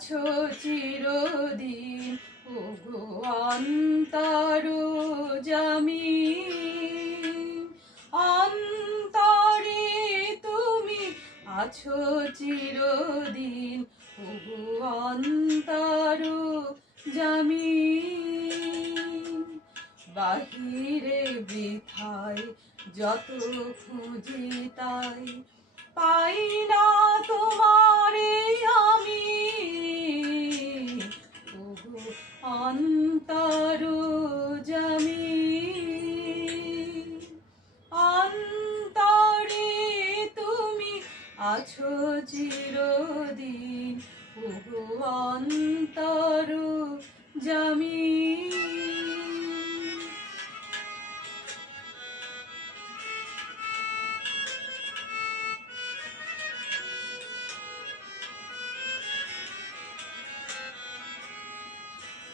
আছো চিরদিন ওগো অন্তর্যামী। অন্তরে তুমি আছো চিরদিন ওগো অন্তর্যামী। বাহিরে বৃথায় যত খুঁজি তাই পাই না তোমারে আমি ওগো অন্তর্যামী। অন্তরে তুমি আছো চিরদিন ওগো অন্তর্যামী।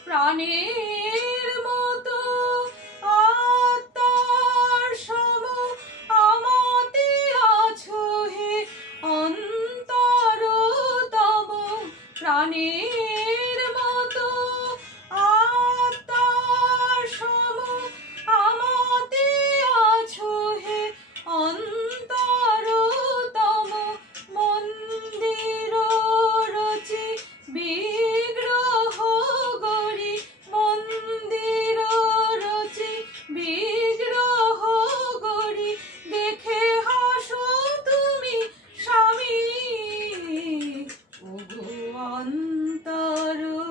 প্রাণের মতো আত্মার সম আমাতে আছো হে অন্তরতম। প্রাণের মতো আত্মার সম আমাতে আছো হে অন্তরতম। মন্দির রচি বিগ্রহ গড়ি, মন্দির রচি বিগ্রহ গড়ি, দেখে হাসো তুমি স্বামী ওগো অন্তর্যামী।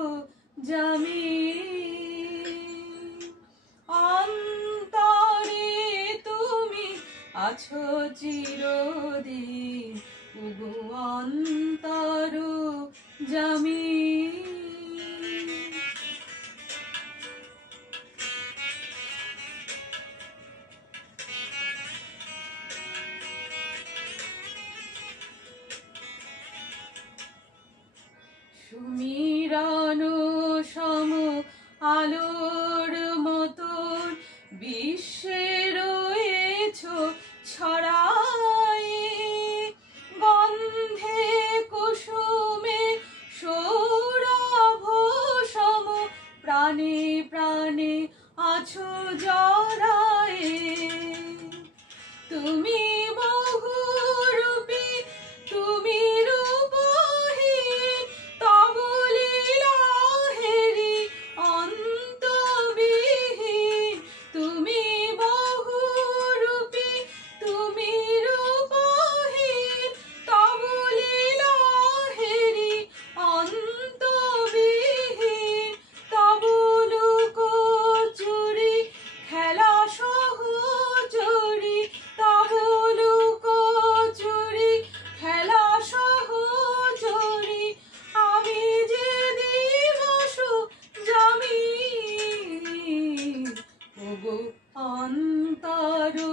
অন্তরে তুমি আছো চিরদিন ওগো অন্তর্যামী। সুমিরন সম আলোর মতন বিশ্বে রয়েছো ছড়ায়ে। গন্ধে কুসুমে সৌরভ সম প্রাণে প্রাণে আছো জড়ায়ে। তুমি বহুরূপী, তুমি রূপহীন, তব লীলা হেরি অন্তবিহীন। তুমি বহুরূপী, তুমি রূপহীন, তব লীলা হেরি অন্তবিহীন। তব লুকোচুরি খেলা সহচরি, তব লুকোচুরি খেলা সহচরি, আমি যে দিবস জামি ওগো অন্তর্যামী।